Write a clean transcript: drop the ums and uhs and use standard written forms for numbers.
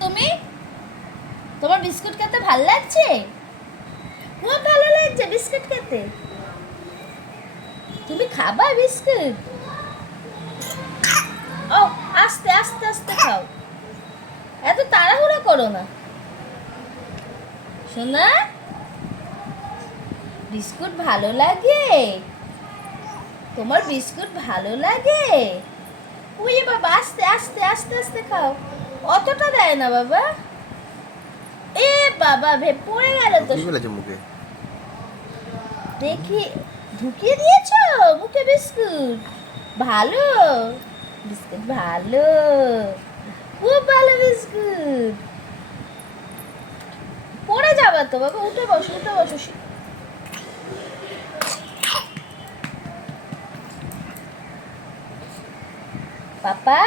তুমি তোমার বিস্কুট খেতে ভালো লাগছে? খুব ভালো লাগছে বিস্কুট খেতে। তুমি খাবা বিস্কুট? ও আস্তে আস্তে আস্তে খাও, এত তাড়াহুড়ো করো না সোনা। বিস্কুট ভালো লাগে? তোমার বিস্কুট ভালো লাগে? ওই বাবা আস্তে আস্তে আস্তে আস্তে খাও, অতটা দেয় না বাবা। এ বাবা পড়ে গেল তো। মুখে দেখি ঢুকিয়ে দিয়েছো মুখে বিস্কুট। ভালো বিস্কুট, ভালো, খুব ভালো বিস্কুট। পড়ে যাবা তো বাবা, উঠে বসো উঠে বসো। পাপা